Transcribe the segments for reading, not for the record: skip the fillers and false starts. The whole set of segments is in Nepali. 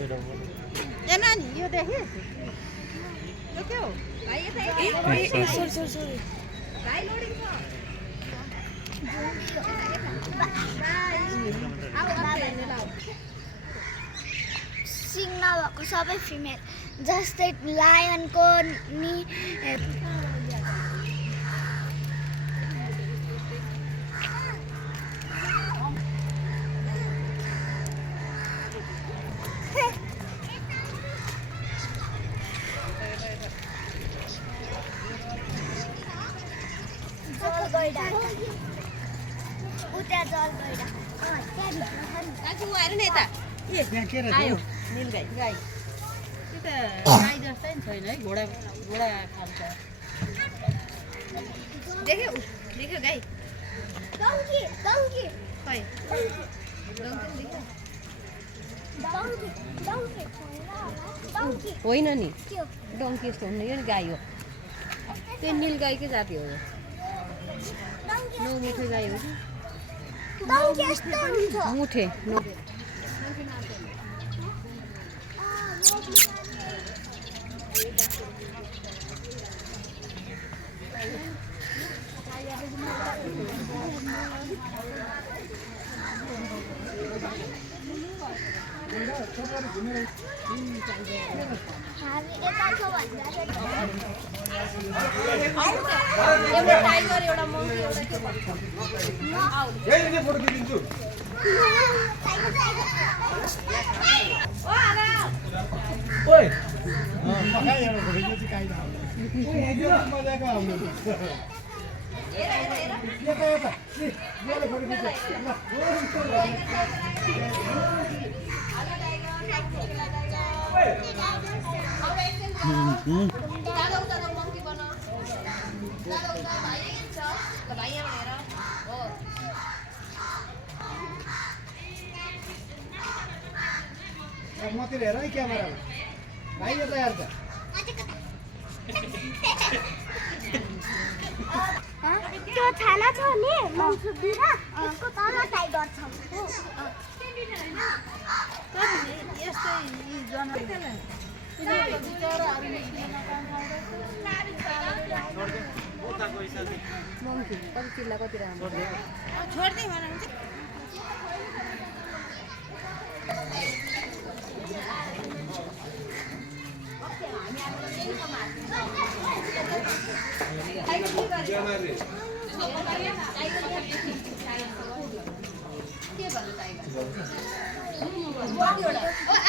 ए नानी यो देखे यो के हो भाइ यता सरी भाइ लोडिङ छ सिङ नभएको सबै फिमेल जस्तै लायनको नि आयो नील गाई गाई त्यो त गाई जस्तै नि छैन है घोडा घोडा खान्छ देख्यो देख्यो गाई डङ्की डङ्की खै होइन नि डङ्की यस्तो हुनु यो नि गाई हो त्यो नील गाईकै जाति हो यो नौमुखे गाई हो मुठे एउटा टाइगर एउटा मङ्की एउटा के भन्छ यही फोटो दिन्छु ओ आला ओइ पकाइ एउटा फोटो चाहिँ काइ न यो मजाको आउने हेर हेर हेर यो त यो फोटो दिन्छु मतिर हेर है क्यामेरा भाइ यता हेर्छ त्यो छाना छ नि मन्सुबिरा त्यसको तल टाइगर छ यस्तै मङ्की कति चिल्ला कति राम्रो छोड्दै भन Thank you.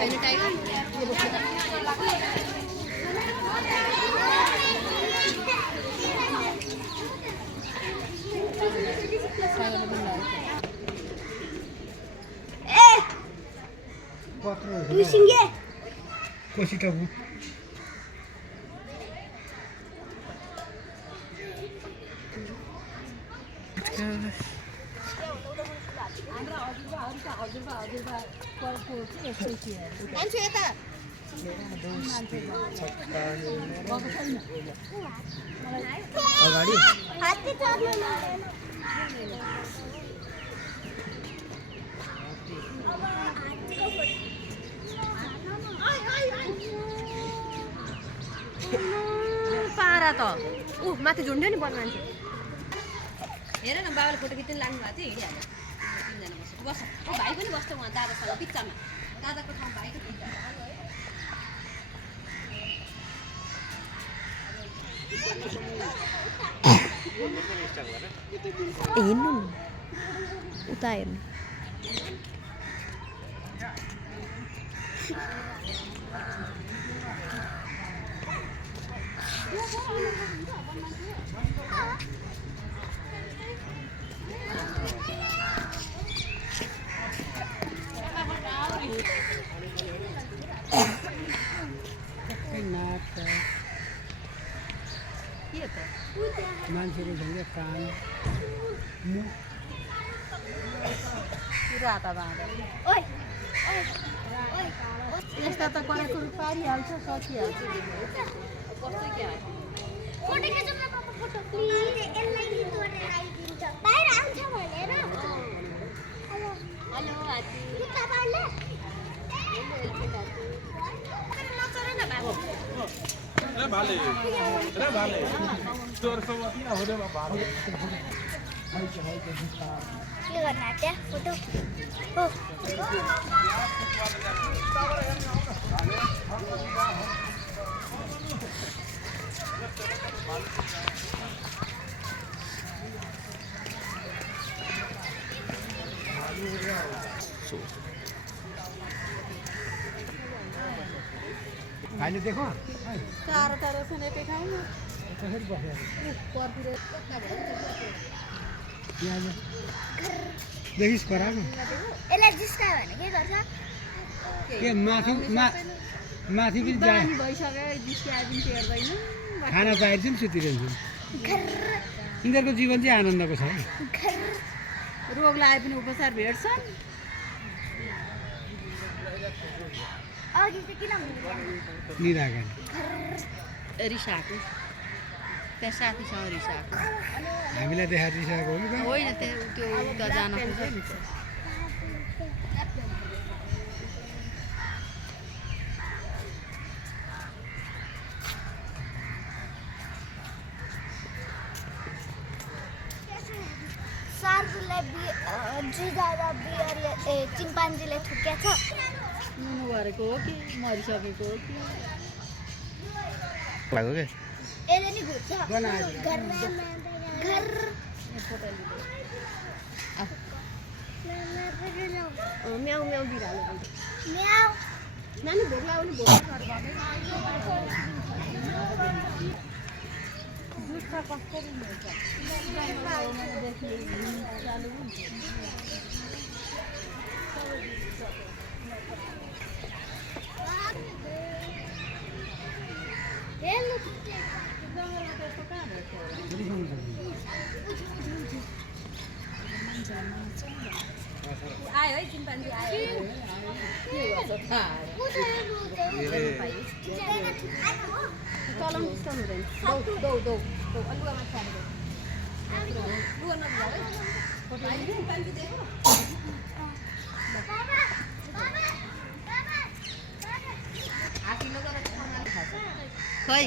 छैन टाइगर Singe. कोसी टापु मान्छे यता अगाडि हात्ती चढ्नु पारा त ऊ माथि झुन्ड्यो नि बन मान्छे हेर न बाबाले फोटो खिच्न लाग्नु भएको थियो हिँडिहाल्यो तिनजना बस्छ ऊ भाइ पनि बस्छ उहाँ दादासँग बिच्चामा दादाको ठाउँ भाइको हिँड्नु उता हेर्नु मान्छेको झन्डै कान मुख राता बाँधा ओइ यस्ता त कराकुर पारिहाल्छ सकिहाल्छ कस्तो क्या फोटो खिचौँ न पापा फोटो प्लिज यसलाई नि तोडेर आइदिन्छ बाहिर आउँछ भनेर हेलो हेलो हात्ती तपाईँले नचर न बाबु रे भाले तोर सब किन हुँदै भाले के गर्न आँट्या फोटो हो भाइले देखो टाढो टाढो छ एकै ठाउँमा कसरी बस्यो परतिर यहाँ देखिस् पराको यसलाई जिस्कायो भने के गर्छ के माथि माथि पनि जा बानी भइसक्यो जिस्काए पनि टेर्दैन खाना पाएपछि पनि सुतिरहन्छ यिनीहरूको जीवन चाहिँ आनन्दको छ रोग लागे पनि उपचार भेट्छन् अघि चाहिँ किन निराकार रिसाएको त्यहाँ साथीसँग रिसाएको हामीलाई देखाएर रिसाएको हो कि होइन त्यो उता जान खोज्यो नि सार्कलाई जुझाएर बियर चिम्पान्जीले थुकेछ नुनु गरेको हो कि मरिसकेको हो कि लाग्यो के यसले नि घुट्छ घर म्याउ म्याउ बिरालो म्याउ नानी भोक लाग्यो भने भोक दुध कसरी हुन्छ आयो है चिम्पान्जी आयो चलाउनु त्यस्तो हुँदैन दौ दौ दौ अलुवामा छाडेर लुगा नजाऊ है फोटो चिम्पान्जी देऊ हाकिलो गरेर खाना खान्छ खै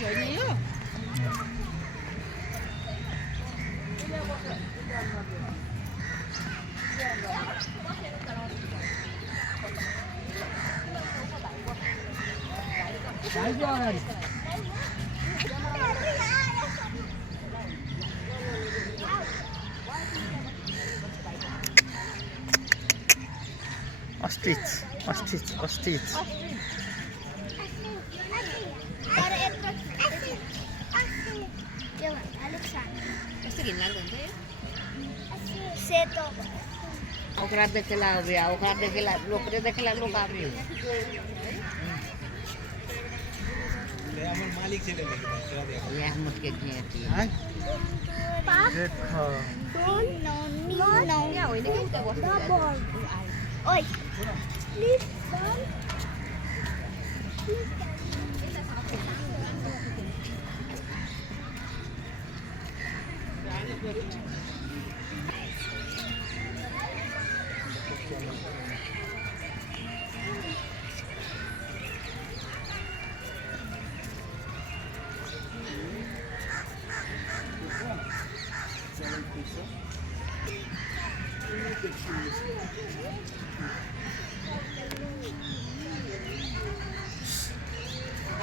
होइन यो भाइ अस्ट्रिच अस्ट्रिच अस्ट्रिच अरे यत्रो यो भन्दा अलिक सानो कस्तो घिनलाग्दो हुन्छ यो सेतो ओकरा देखेला अबिया ओकरा देखेला लोकरे देखेला लोक आबी আমার মালিক ছেলে নাকি সেটা দেখো यह मुटके दिए थी হ্যাঁ पाप देख don't know me no यहाँ होइन कि उता बस्नु Oi, please don't.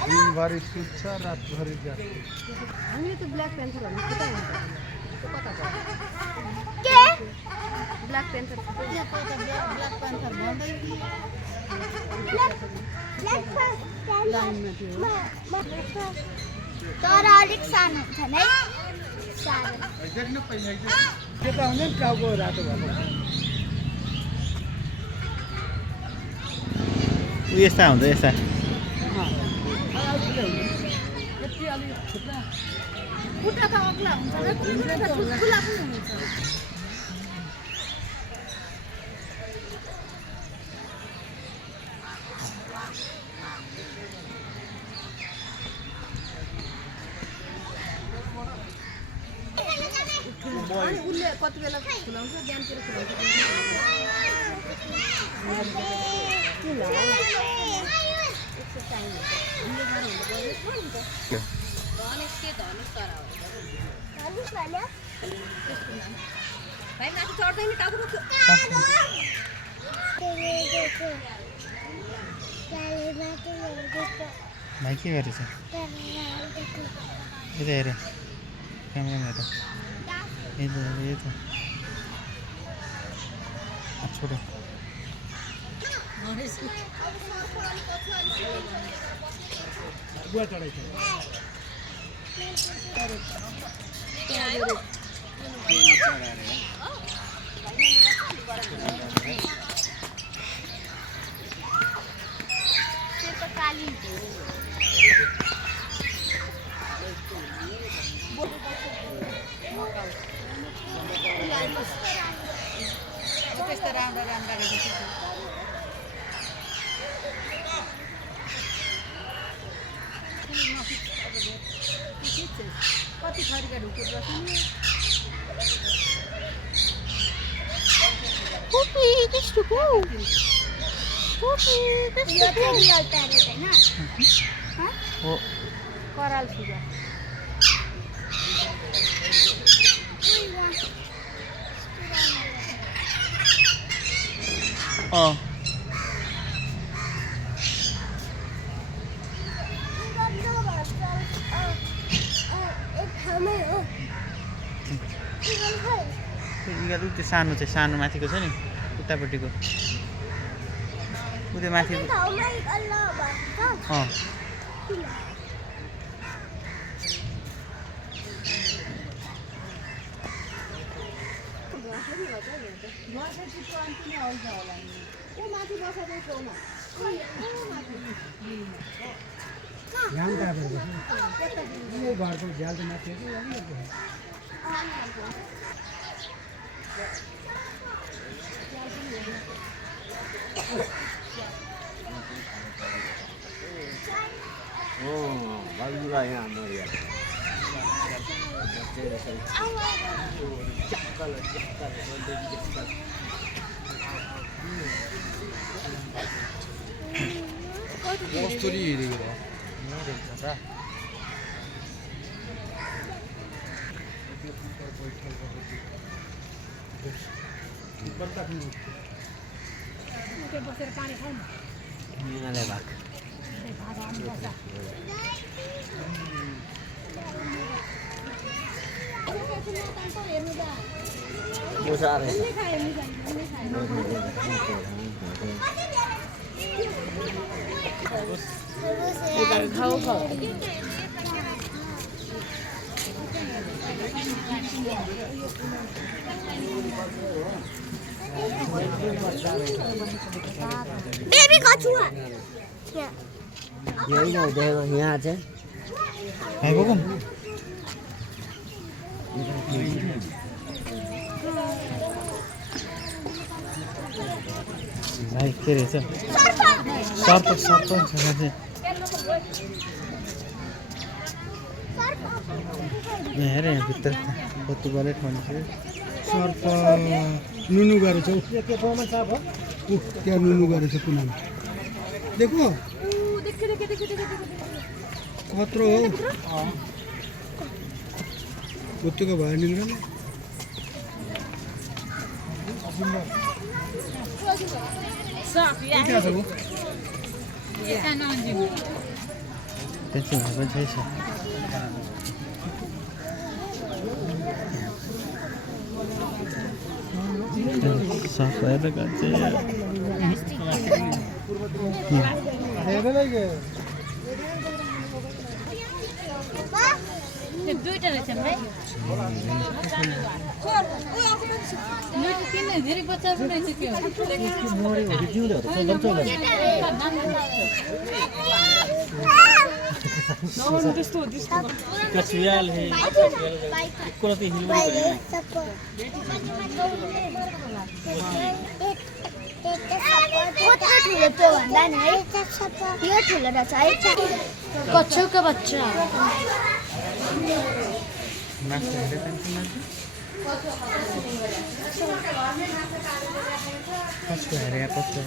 दिनभरि सुत्छ रातभरि जाग्छ हामीले त्यो ब्ल्याक पेन्थरहरू कता हुन्छ त्यो कता छ के ब्ल्याक पेन्थर तर अलिक सानो हुन्छ नि सानो देख्न पहिला त्यो त हुन्छ नि टाउको रातो भएको ऊ यस्ता हुन्छ यस्ता खुट्टा त अग्ला हुन्छ र खुला पनि हुन्छ अनि उसले कति बेला खुलाउँछ बिहानतिर खुलाउँछ धनेश के धनेश चरा हो धनुष भन्यो भाइ माथि चढ्दैन टाउको भाइ के गरेछ यता हेर क्यामेरामा हेर यता छोडो बुवा चढाइछ त्यो काली त्यस्तो राम्रो राम्रो रहेछ कति थरीका ढुकुर रहेछ नि पुपी त्यस्तो को पुपी त्यस्तो को रियल प्यारेट हैन हो कराल सुगा अँ इगल त्यो सानो चाहिँ सानो माथिको छ नि उतापट्टिको उता माथि अँ घाम तापेर बस्नु यो घरको झ्याल त माथि अलिकति बाजुरा यहाँ हाम्रो यहाँ कस्तुरी हेरेको बसेर पानी खाऊ न यिनीहरूलाई भाग हेर्नु त साह्रै खाऊ खाऊ बेबी कछुआ यही ना देखो यहाँ से भाइ बोकौँ भाइ के रहेछ सर्प सर्प छ चाहिँ यहाँ हेर यहाँ भित्र बत्ती बलै ठाउँ छ सर्प नुनु गरेछ त्यहाँ नुनु गरेछ कुनामा देखो कत्रो हो उत्तिको भयो नि त्यति भएको छैछ सर्प हेरेर गर्छ दुईटा रहेछ भाइ किन धेरै बच्चा रहेछ त्यो कछुयाल है कुरती हिल कच्छू का बच्चा माछा हेरे कसको हेरे कसको